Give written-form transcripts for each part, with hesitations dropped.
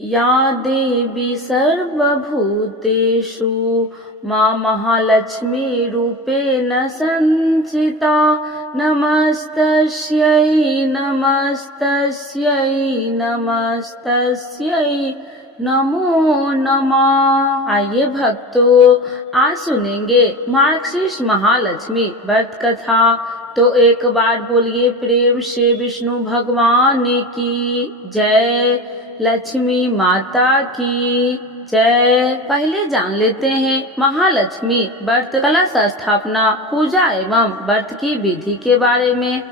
या देवी सर्वभूतेषु मां महालक्ष्मीरूपेण संस्थिता नमस्तस्यै नमस्तस्यै नमस्तस्यै नमो नमः। आइए भक्तों, आज सुनेंगे मार्गशीर्ष महालक्ष्मी व्रत कथा। तो एक बार बोलिए प्रेम से विष्णु भगवान की जय, लक्ष्मी माता की जय। पहले जान लेते हैं महालक्ष्मी व्रत कलश स्थापना, पूजा एवं व्रत की विधि के बारे में।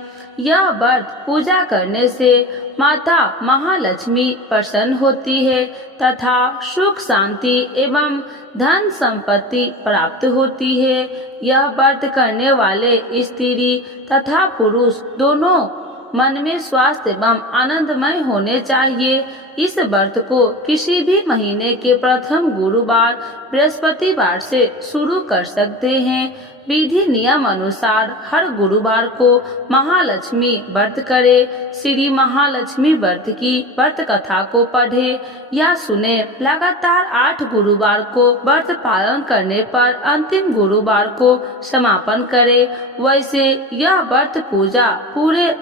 यह व्रत पूजा करने से माता महालक्ष्मी प्रसन्न होती है तथा सुख शांति एवं धन संपत्ति प्राप्त होती है। यह व्रत करने वाले स्त्री तथा पुरुष दोनों मन में स्वास्थ्य एवं आनंदमय होने चाहिए। इस व्रत को किसी भी महीने के प्रथम गुरुवार बृहस्पतिवार से शुरू कर सकते हैं। विधि नियम अनुसार हर गुरुवार को महालक्ष्मी व्रत करे। श्री महालक्ष्मी व्रत की व्रत कथा को पढ़े या सुने। लगातार 8 गुरुवार को व्रत पालन करने पर अंतिम गुरुवार को समापन करे। वैसे यह व्रत पूजा पूरे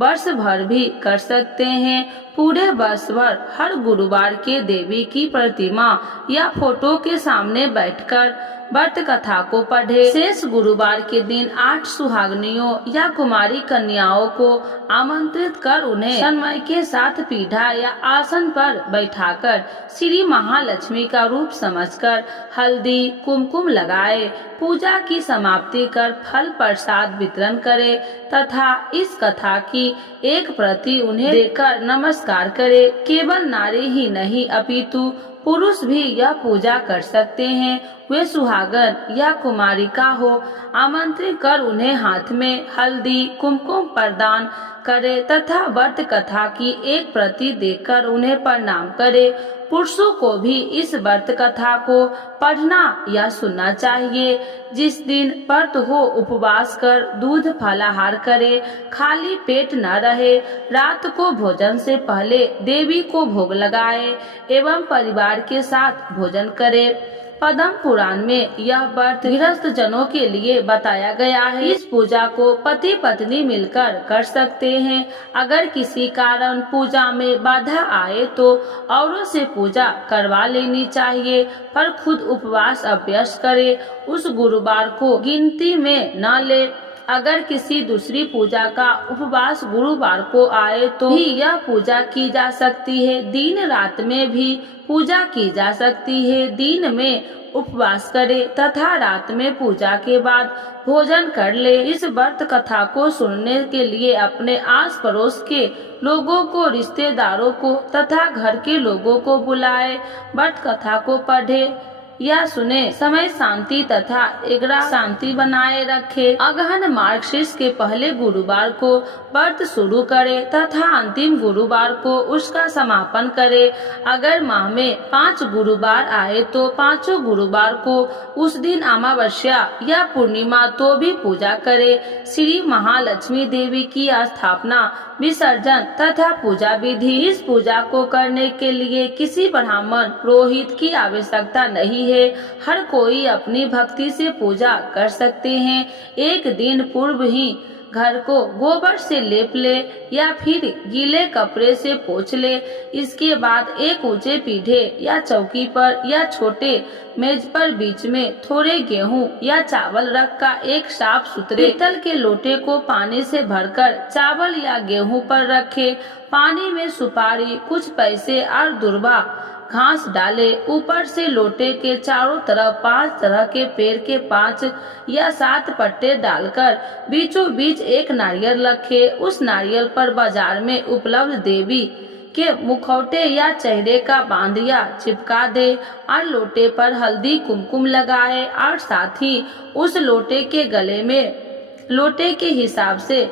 वर्ष भर भी कर सकते हैं। पूरे वर्ष भर हर गुरुवार के देवी की प्रतिमा या फोटो के सामने बैठकर व्रत कथा को पढ़े। शेष गुरुवार के दिन 8 सुहागनियों या कुमारी कन्याओं को आमंत्रित कर उन्हें सम्मान के साथ पीढ़ा या आसन पर बैठाकर श्री महालक्ष्मी का रूप समझकर हल्दी कुमकुम लगाए। पूजा की समाप्ति कर फल प्रसाद वितरण करे तथा इस कथा की एक प्रति उन्हें देकर नमस्कार करे। केवल नारी ही नहीं अपितु पुरुष भी यह पूजा कर सकते हैं। वे सुहागन या कुमारिका हो, आमंत्रित कर उन्हें हाथ में हल्दी कुमकुम प्रदान करे तथा व्रत कथा की एक प्रति देकर उन्हें प्रणाम करे। पुरुषों को भी इस व्रत कथा को पढ़ना या सुनना चाहिए। जिस दिन व्रत हो उपवास कर दूध फलाहार करे, खाली पेट न रहे। रात को भोजन से पहले देवी को भोग लगाए एवं परिवार के साथ भोजन करे। पद्म पुराण में यह व्रत गृहस्थ जनों के लिए बताया गया है। इस पूजा को पति पत्नी मिलकर कर सकते हैं। अगर किसी कारण पूजा में बाधा आए तो औरों से पूजा करवा लेनी चाहिए, पर खुद उपवास अभ्यास करे। उस गुरुवार को गिनती में न ले। अगर किसी दूसरी पूजा का उपवास गुरुवार को आए तो भी यह पूजा की जा सकती है। दिन रात में भी पूजा की जा सकती है। दिन में उपवास करे तथा रात में पूजा के बाद भोजन कर ले। इस व्रत कथा को सुनने के लिए अपने आस पड़ोस के लोगों को, रिश्तेदारों को तथा घर के लोगों को बुलाए। व्रत कथा को पढ़े या सुने। समय शांति तथा एग्रा शांति बनाए रखे। अगहन मार्गशीर्ष के पहले गुरुवार को व्रत शुरू करे तथा अंतिम गुरुवार को उसका समापन करे। अगर माह में 5 गुरुवार आए तो 5 गुरुवार को उस दिन अमावस्या या पूर्णिमा तो भी पूजा करे। श्री महालक्ष्मी देवी की स्थापना, विसर्जन तथा पूजा विधि। इस पूजा को करने के लिए किसी ब्राह्मण पुरोहित की आवश्यकता नहीं है। हर कोई अपनी भक्ति से पूजा कर सकते हैं। एक दिन पूर्व ही घर को गोबर से लेप ले या फिर गीले कपड़े से पोंछ ले। इसके बाद एक ऊंचे पीढ़े या चौकी पर या छोटे मेज पर बीच में थोड़े गेहूं या चावल रखकर एक साफ सुथरे पीतल के लोटे को पानी से भरकर चावल या गेहूं पर रखे। पानी में सुपारी, कुछ पैसे और दुर्वा घास डाले। ऊपर से लोटे के चारों तरफ 5 तरह के पेड़ के 5 या 7 पत्ते डालकर बीचों बीच एक नारियल रखे। उस नारियल पर बाजार में उपलब्ध देवी के मुखौटे या चेहरे का बांधिया चिपका दे और लोटे पर हल्दी कुमकुम लगाए और साथ ही उस लोटे के गले में लोटे के हिसाब से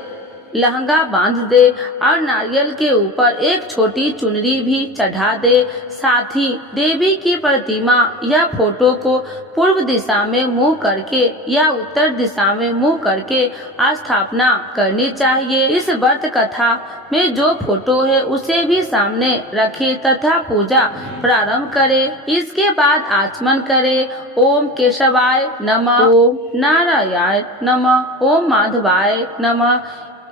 लहंगा बांध दे और नारियल के ऊपर एक छोटी चुनरी भी चढ़ा दे। साथ ही देवी की प्रतिमा या फोटो को पूर्व दिशा में मुंह करके या उत्तर दिशा में मुंह करके स्थापना करनी चाहिए। इस व्रत कथा में जो फोटो है उसे भी सामने रखे तथा पूजा प्रारंभ करे। इसके बाद आचमन करे। ओम केशवाय नमः, ओम नारायणाय नमः, ओम माधवाय नमः।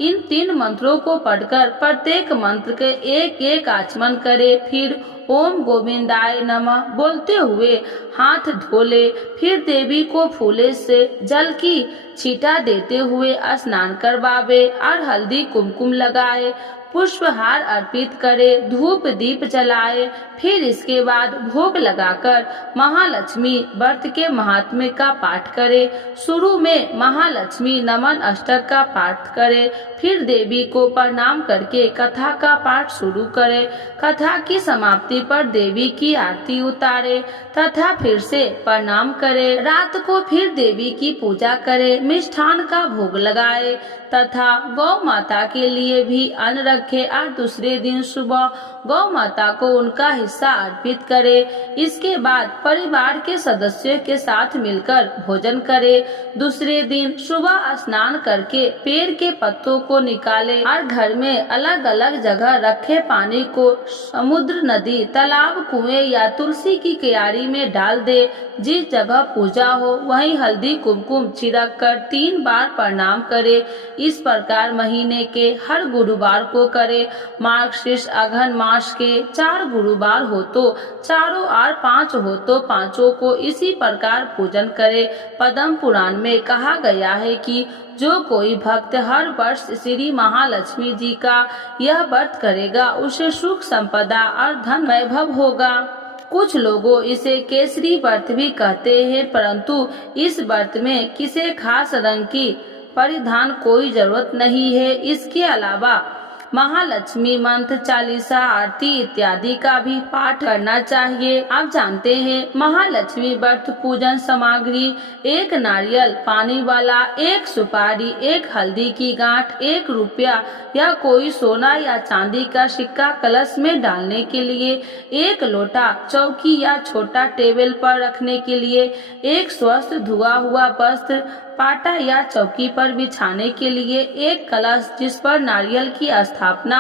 इन 3 मंत्रों को पढ़कर प्रत्येक मंत्र के एक एक आचमन करे। फिर ओम गोविंदाय नमः बोलते हुए हाथ धोले। फिर देवी को फूले से जल की छींटा देते हुए स्नान करवावे और हल्दी कुमकुम लगाए, पुष्पहार अर्पित करे, धूप दीप जलाए। फिर इसके बाद भोग लगाकर महालक्ष्मी व्रत के महात्म्य का पाठ करे। शुरू में महालक्ष्मी नमन अष्टक का पाठ करे। फिर देवी को प्रणाम करके कथा का पाठ शुरू करे। कथा की समाप्ति पर देवी की आरती उतारे तथा फिर से प्रणाम करे। रात को फिर देवी की पूजा करे, मिष्ठान का भोग लगाए तथा गौ माता के लिए भी अन्न रखे और दूसरे दिन सुबह गौ माता को उनका हिस्सा अर्पित करे। इसके बाद परिवार के सदस्यों के साथ मिलकर भोजन करे। दूसरे दिन सुबह स्नान करके पेड़ के पत्तों को निकाले और घर में अलग अलग जगह रखे पानी को समुद्र, नदी, तालाब, कुएं या तुलसी की क्यारी में डाल दे। जिस जगह पूजा हो वहीं हल्दी कुमकुम छिड़क कर 3 बार प्रणाम करे। इस प्रकार महीने के हर गुरुवार को करे। मार्गशीर्ष अघन मास के 4 गुरुवार हो तो 4 और 5 हो तो 5 को इसी प्रकार पूजन करे। पद्म पुराण में कहा गया है कि जो कोई भक्त हर वर्ष श्री महालक्ष्मी जी का यह व्रत करेगा उसे सुख संपदा और धन वैभव होगा। कुछ लोगों इसे केसरी व्रत भी कहते हैं, परंतु इस व्रत में किसी खास रंग की परिधान कोई जरूरत नहीं है। इसके अलावा महालक्ष्मी मंत्र, चालीसा, आरती इत्यादि का भी पाठ करना चाहिए। आप जानते हैं महालक्ष्मी व्रत पूजन सामग्री 1 नारियल पानी वाला, 1 सुपारी, 1 हल्दी की गांठ, 1 रुपया या कोई सोना या चांदी का सिक्का कलश में डालने के लिए, 1 लोटा चौकी या छोटा टेबल पर रखने के लिए, 1 स्वस्थ धुआ हुआ वस्त्र पाटा या चौकी पर बिछाने के लिए, 1 कलश जिस पर नारियल की स्थापना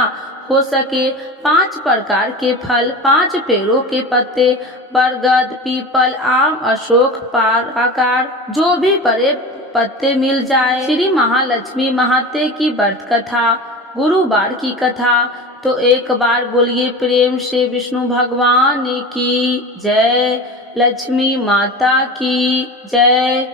हो सके, 5 प्रकार के फल, 5 पेड़ों के पत्ते, बरगद, पीपल, आम, अशोक, पाराकार, जो भी बड़े पत्ते मिल जाए। श्री महालक्ष्मी महात्म्य की व्रत कथा। गुरुवार की कथा। तो एक बार बोलिए प्रेम से विष्णु भगवान की जय, लक्ष्मी माता की जय।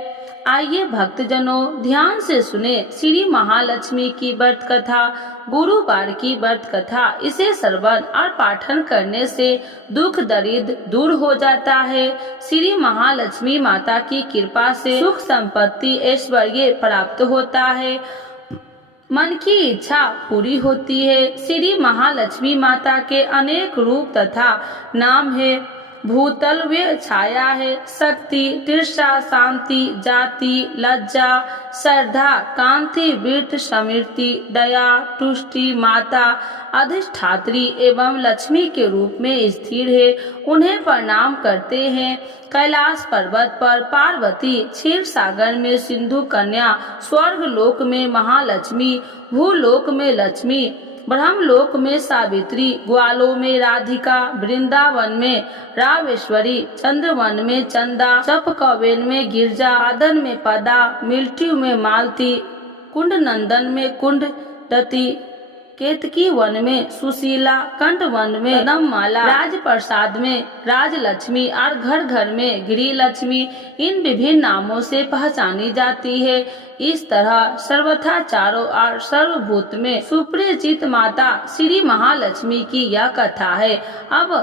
आइए भक्तजनों ध्यान से सुने श्री महालक्ष्मी की व्रत कथा, गुरुवार की व्रत कथा। इसे श्रवण और पाठन करने से दुख दरिद्र दूर हो जाता है। श्री महालक्ष्मी माता की कृपा से सुख संपत्ति ऐश्वर्य प्राप्त होता है, मन की इच्छा पूरी होती है। श्री महालक्ष्मी माता के अनेक रूप तथा नाम है। भूतल वे छाया है, शक्ति, तृषा, शांति, जाति, लज्जा, श्रद्धा, कांति, वृत्त, समृद्धि, दया, तुष्टि, माता, अधिष्ठात्री एवं लक्ष्मी के रूप में स्थिर है। उन्हें प्रणाम करते हैं। कैलाश पर्वत पर पार्वती, क्षीर सागर में सिंधु कन्या, स्वर्ग लोक में महालक्ष्मी, भूलोक में लक्ष्मी, ब्रह्मलोक में सावित्री, ग्वालों में राधिका, वृंदावन में रावेश्वरी, चंद्रवन में चंदा, चपकवेल में गिरजा, आदन में पदा, मिल्ट्यू में मालती, कुंड नंदन में कुंडदती, केतकी वन में सुशीला, कंठ वन में नममाला, राजप्रसाद में राजलक्ष्मी और घर घर में गृहलक्ष्मी इन विभिन्न नामों से पहचानी जाती है। इस तरह सर्वथा चारों और सर्वभूत में सुपरिचित माता श्री महालक्ष्मी की यह कथा है। अब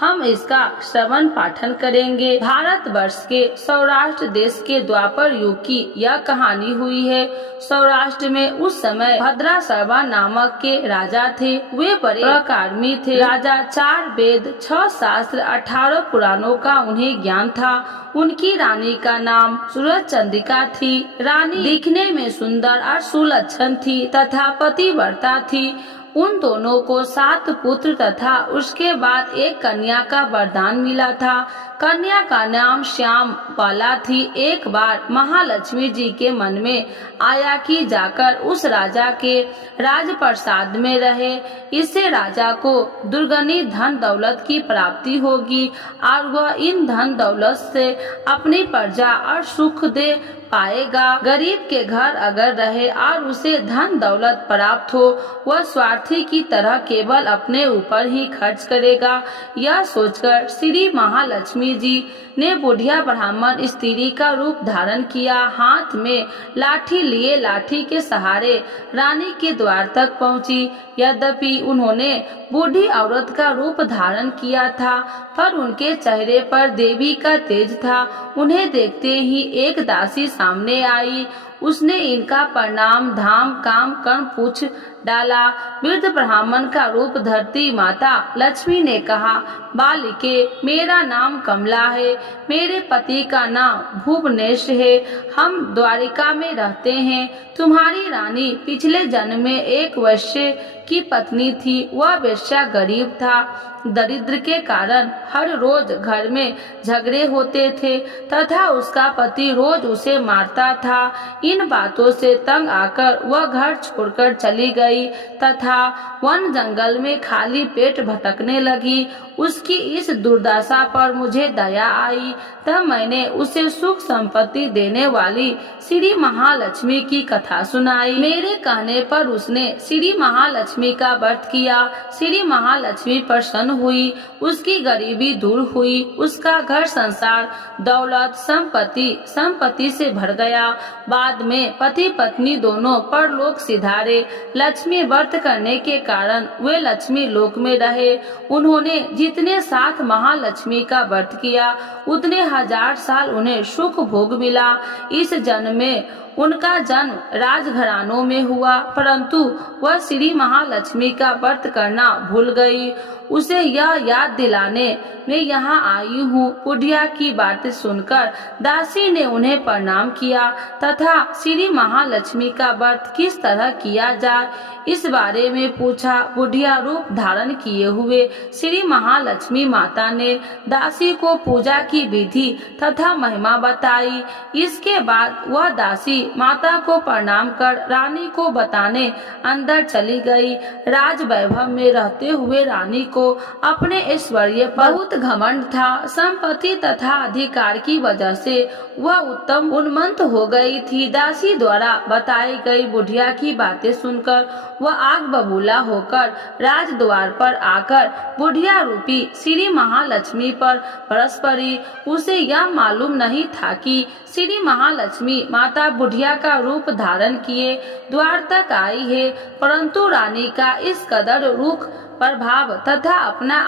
हम इसका श्रवण पाठन करेंगे। भारतवर्ष के सौराष्ट्र देश के द्वापर युग की यह कहानी हुई है। सौराष्ट्र में उस समय भद्रासर्वा नामक के राजा थे। वे बड़े पराक्रमी थे। राजा 4 वेद 6 शास्त्र 18 पुराणों का उन्हें ज्ञान था। उनकी रानी का नाम सूरज चंद्रिका थी। रानी दिखने में सुंदर और सुलक्षण थी तथा पतिव्रता थी। उन दोनों को 7 पुत्र तथा उसके बाद एक कन्या का वरदान मिला था। कन्या का नाम श्याम बाला थी। एक बार महालक्ष्मी जी के मन में आया कि जाकर उस राजा के राजप्रसाद में रहे। इससे राजा को दुर्गनी धन दौलत की प्राप्ति होगी और वह इन धन दौलत से अपनी प्रजा और सुख दे पाएगा। गरीब के घर अगर रहे और उसे धन दौलत प्राप्त हो, वह स्वार्थी की तरह केवल अपने ऊपर ही खर्च करेगा। यह सोचकर श्री महालक्ष्मी जी ने बुढ़िया ब्राह्मण स्त्री का रूप धारण किया। हाथ में लाठी लिए लाठी के सहारे रानी के द्वार तक पहुंची। यद्यपि उन्होंने बूढ़ी औरत का रूप धारण किया था, पर उनके चेहरे पर देवी का तेज था। उन्हें देखते ही एक दासी सामने आई। उसने इनका प्रणाम धाम काम कर पूछ डाला। वृद्ध ब्राह्मण का रूप धरती माता लक्ष्मी ने कहा, बालिके, मेरा नाम कमला है। मेरे पति का नाम भुवनेश है। हम द्वारिका में रहते हैं। तुम्हारी रानी पिछले जन्म में एक वैश्य की पत्नी थी। वह वेश्या गरीब था। दरिद्र के कारण हर रोज घर में झगड़े होते थे तथा उसका पति रोज उसे मारता था। इन बातों से तंग आकर वह घर छोड़कर चली गई तथा वन जंगल में खाली पेट भटकने लगी। उसकी इस दुर्दशा पर मुझे दया आई, तब मैंने उसे सुख संपत्ति देने वाली श्री महालक्ष्मी की कथा सुनाई। मेरे कहने पर उसने श्री महालक्ष्मी का व्रत किया। श्री महालक्ष्मी प्रसन्न हुई। उसकी गरीबी दूर हुई। उसका घर संसार दौलत संपत्ति से भर गया। बाद में पति पत्नी दोनों परलोक सिधारे। लक्ष्मी व्रत करने के कारण वे लक्ष्मी लोक में रहे। उन्होंने जितने साथ महालक्ष्मी का व्रत किया, उतने 1000 साल उन्हें सुख भोग मिला। इस जन्म में उनका जन्म राजघरानों में हुआ, परंतु वह श्री महालक्ष्मी का व्रत करना भूल गई। उसे यह याद दिलाने मैं यहाँ आई हूँ। बुढ़िया की बातें सुनकर दासी ने उन्हें प्रणाम किया तथा श्री महालक्ष्मी का व्रत किस तरह किया जाए इस बारे में पूछा। बुढ़िया रूप धारण किए हुए श्री महालक्ष्मी माता ने दासी को पूजा की विधि तथा महिमा बताई। इसके बाद वह दासी माता को प्रणाम कर रानी को बताने अंदर चली गई। राज वैभव में रहते हुए रानी को अपने ऐश्वर्य पर बहुत घमंड था। संपत्ति तथा अधिकार की वजह से वह उत्तम उन्मत्त हो गई थी। दासी द्वारा बताई गई बुढ़िया की बातें सुनकर वह आग बबूला होकर राजद्वार पर आकर बुढ़िया रूपी श्री महालक्ष्मी पर बरस पड़ी। उसे यह मालूम नहीं था कि श्री महालक्ष्मी माता बुढ़िया का रूप धारण किए द्वार तक आई है, परंतु रानी का इस कदर रूख प्रभाव तथा अपना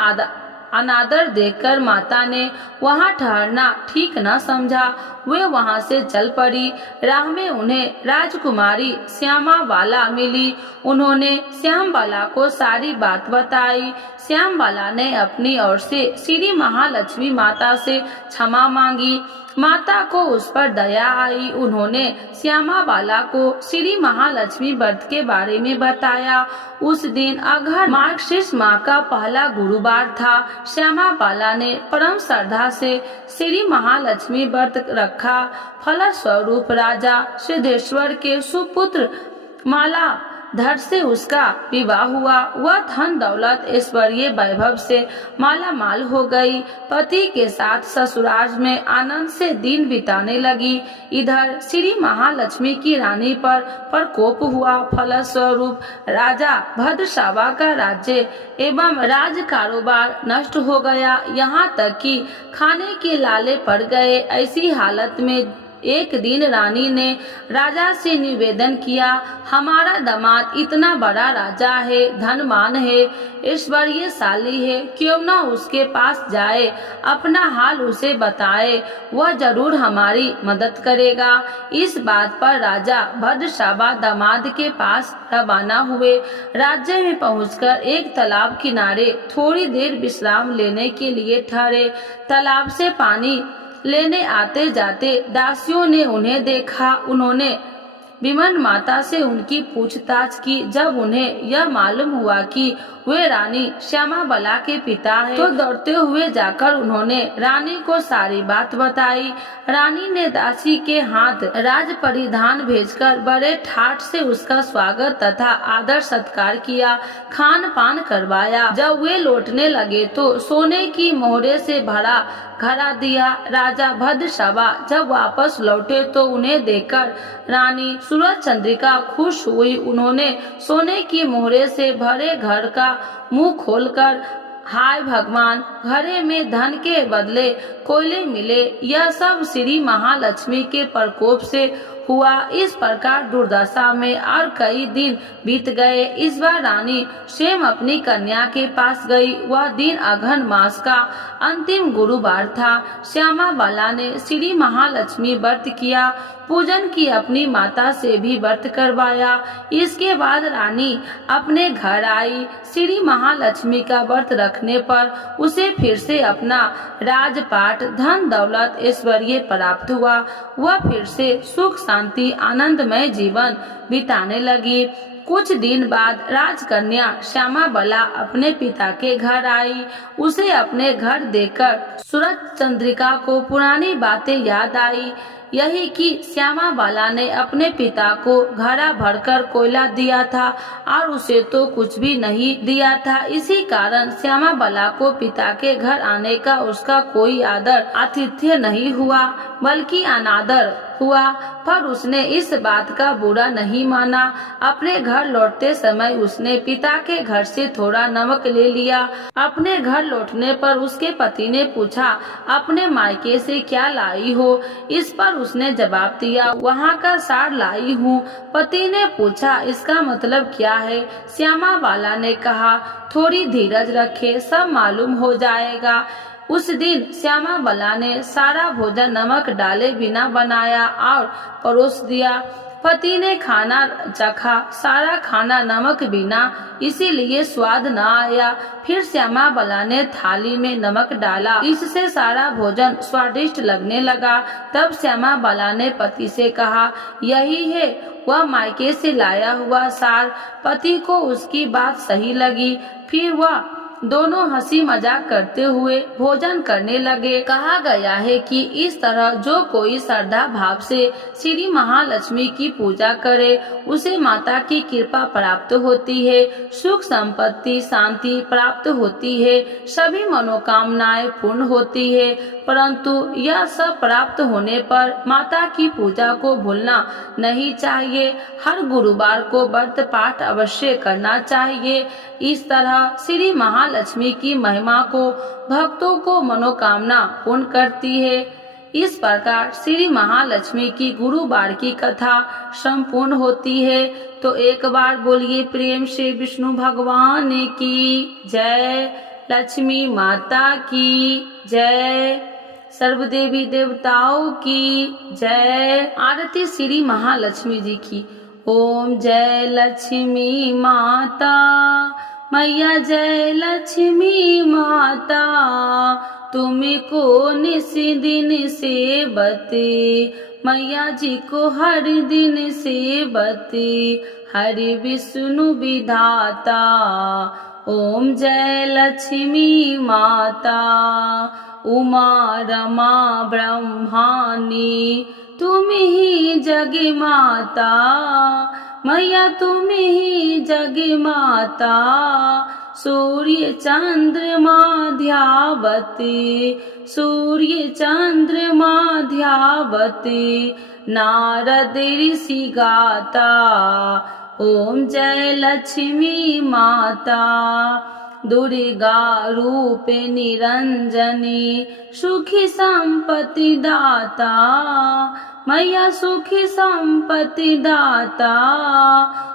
अनादर देखकर माता ने वहां ठहरना ठीक न समझा। वे वहां से चल पड़ी। राह में उन्हें राजकुमारी श्यामा बाला मिली। उन्होंने श्याम बाला को सारी बात बताई। श्याम बाला ने अपनी ओर से श्री महालक्ष्मी माता से क्षमा मांगी। माता को उस पर दया आई। उन्होंने श्यामा बाला को श्री महालक्ष्मी व्रत के बारे में बताया। उस दिन अघर मार्गशीर्ष माह का पहला गुरुवार था। श्यामा बाला ने परम श्रद्धा से श्री महालक्ष्मी व्रत रखा। फलस्वरूप राजा सिद्धेश्वर के सुपुत्र माला धर से उसका विवाह हुआ। वह धन दौलत ऐश्वर्य वैभव से माला माल हो गई। पति के साथ ससुराल में आनंद से दिन बिताने लगी। इधर श्री महालक्ष्मी की रानी पर प्रकोप हुआ। फलस्वरूप राजा भद्रसावा का राज्य एवं राज कारोबार नष्ट हो गया। यहाँ तक कि खाने के लाले पड़ गए। ऐसी हालत में एक दिन रानी ने राजा से निवेदन किया, हमारा दामाद इतना बड़ा राजा है, धनवान है, ऐश्वर्यशाली है, क्यों न उसके पास जाए, अपना हाल उसे बताए, वह जरूर हमारी मदद करेगा। इस बात पर राजा भद्रशबा दामाद के पास रवाना हुए। राज्य में पहुंचकर एक तालाब किनारे थोड़ी देर विश्राम लेने के लिए ठहरे। तालाब से पानी लेने आते जाते दासियों ने उन्हें देखा। उन्होंने विमन माता से उनकी पूछताछ की। जब उन्हें यह मालूम हुआ कि वे रानी श्यामाबला के पिता हैं, तो दौड़ते हुए जाकर उन्होंने रानी को सारी बात बताई। रानी ने दासी के हाथ राज परिधान भेजकर बड़े ठाठ से उसका स्वागत तथा आदर सत्कार किया, खान पान करवाया। जब वे लौटने लगे तो सोने की मोहरे से भरा घड़ा दिया। राजा भद्रशबा जब वापस लौटे तो उन्हें देखकर रानी सूरज चंद्रिका खुश हुई। उन्होंने सोने की मोहरे से भरे घर का मुंह खोलकर, हाय भगवान, घड़े में धन के बदले कोयले मिले, यह सब श्री महालक्ष्मी के प्रकोप से हुआ। इस प्रकार दुर्दशा में और कई दिन बीत गए। इस बार रानी स्वयं अपनी कन्या के पास गई। वह दिन अघन मास का अंतिम गुरुवार था। श्यामाबला ने श्री महालक्ष्मी व्रत किया, पूजन की, अपनी माता से भी व्रत करवाया। इसके बाद रानी अपने घर आई। श्री महालक्ष्मी का व्रत रखने पर उसे फिर से अपना राजपाट, धन दौलत, ऐश्वर्य प्राप्त हुआ। वह फिर से सुख शांति आनंदमय जीवन बिताने लगी। कुछ दिन बाद राजकन्या श्यामाबला अपने पिता के घर आई। उसे अपने घर देखकर सूरज चंद्रिका को पुरानी बातें याद आई। यही कि श्यामाबला ने अपने पिता को घड़ा भरकर कोयला दिया था और उसे तो कुछ भी नहीं दिया था। इसी कारण श्यामाबला को पिता के घर आने का उसका कोई आदर आतिथ्य नहीं हुआ, बल्कि अनादर हुआ। पर उसने इस बात का बुरा नहीं माना। अपने घर लौटते समय उसने पिता के घर से थोड़ा नमक ले लिया। अपने घर लौटने पर उसके पति ने पूछा, अपने मायके से क्या लाई हो? इस पर उसने जवाब दिया, वहाँ का सार लाई हूँ। पति ने पूछा, इसका मतलब क्या है? श्यामाबला ने कहा, थोड़ी धीरज रखे, सब मालूम हो जाएगा। उस दिन श्यामाबला ने सारा भोजन नमक डाले बिना बनाया और परोस दिया। पति ने खाना चखा, सारा खाना नमक बिना, इसीलिए स्वाद न आया। फिर श्यामाबला ने थाली में नमक डाला, इससे सारा भोजन स्वादिष्ट लगने लगा। तब श्यामाबला ने पति से कहा, यही है वह मायके से लाया हुआ सार। पति को उसकी बात सही लगी। फिर वह दोनों हंसी मजाक करते हुए भोजन करने लगे। कहा गया है कि इस तरह जो कोई श्रद्धा भाव से श्री महालक्ष्मी की पूजा करे, उसे माता की कृपा प्राप्त होती है, सुख संपत्ति शांति प्राप्त होती है, सभी मनोकामनाएं पूर्ण होती है। परंतु यह सब प्राप्त होने पर माता की पूजा को भूलना नहीं चाहिए। हर गुरुवार को व्रत पाठ अवश्य करना चाहिए। इस तरह श्री महालक्ष्मी की महिमा को भक्तों को मनोकामना पूर्ण करती है। इस प्रकार श्री महालक्ष्मी की गुरुवार की कथा संपूर्ण होती है। तो एक बार बोलिए प्रेम से विष्णु भगवान की जय, लक्ष्मी माता की जय, सर्वदेवी देवताओं की जय। आरती श्री महालक्ष्मी जी की। ओम जय लक्ष्मी माता मैया, जय लक्ष्मी माता, तुमको निस दिन सेवते, मैया जी को हर दिन सेवते, हरि विष्णु विधाता। ओम जय लक्ष्मी माता, उमा रमा ब्रह्मानी, तुम ही जग माता, मैया तुम ही जग माता। सूर्य चंद्रमा ध्यावती, सूर्य चंद्रमा ध्यावती, नारद ऋषि गाता। ओम जय लक्ष्मी माता। दुर्गा रूपे निरंजनी सुखी संपत्ति दाता मैया सुखी संपत्ति दाता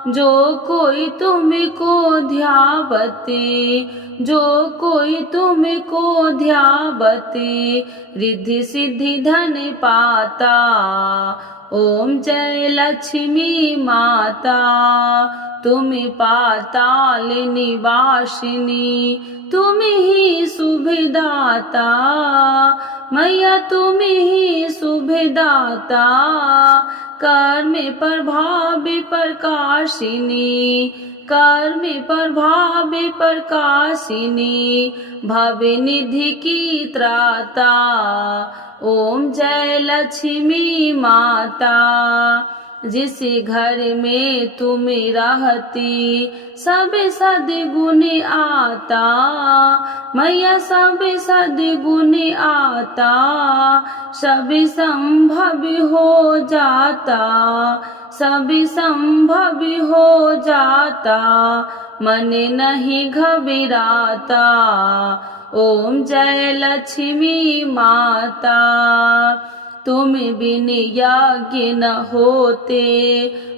जो कोई तुमको ध्यावती जो कोई तुमको ध्यावती रिद्धि सिद्धि धन पाता ओम जय लक्ष्मी माता तुम पाताल निवासिनी तुम ही शुभदाता मैया तुम ही शुभदाता कर्म प्रभावी प्रकाशिनी कर्म प्रभावी प्रकाशिनी भव निधि की त्राता ओम जय लक्ष्मी माता जिस घर में तुम रहती सब सद्गुण आता मैया सब सद्गुण आता सब संभव हो जाता सब संभव हो जाता मन नहीं घबराता ओम जय लक्ष्मी माता तुम बिन यज्ञ न होते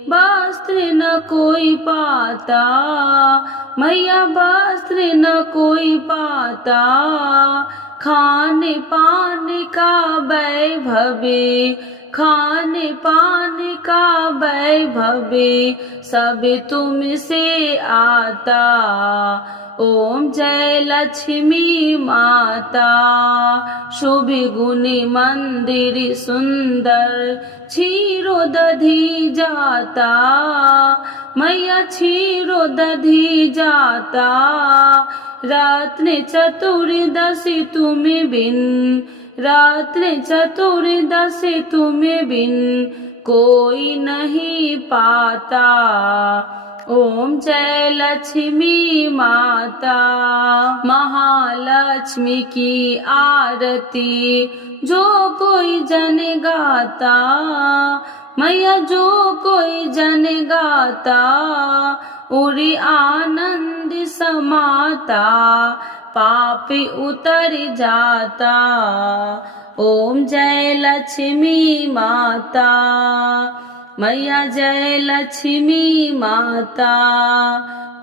वस्त्र न कोई पाता मैया वस्त्र न कोई पाता खाने पान का वैभव खाने पान का वैभव सब तुमसे आता ओम जय लक्ष्मी माता शुभ गुणी मंदिर सुंदर क्षीरो दधी जाता मैया क्षीरो दधी जाता रात्रि चतुर्दशी तुम बिन रात्रि चतुर्दशी तुम बिन कोई नहीं पाता ओम जय लक्ष्मी माता महालक्ष्मी की आरती जो कोई जन गाता मैया जो कोई जन गाता उरी आनंद समाता पाप उतर जाता ओम जय लक्ष्मी माता मैया जय लक्ष्मी माता।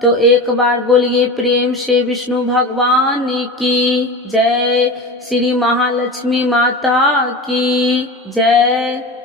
तो एक बार बोलिए प्रेम से विष्णु भगवान की जय, श्री महालक्ष्मी माता की जय।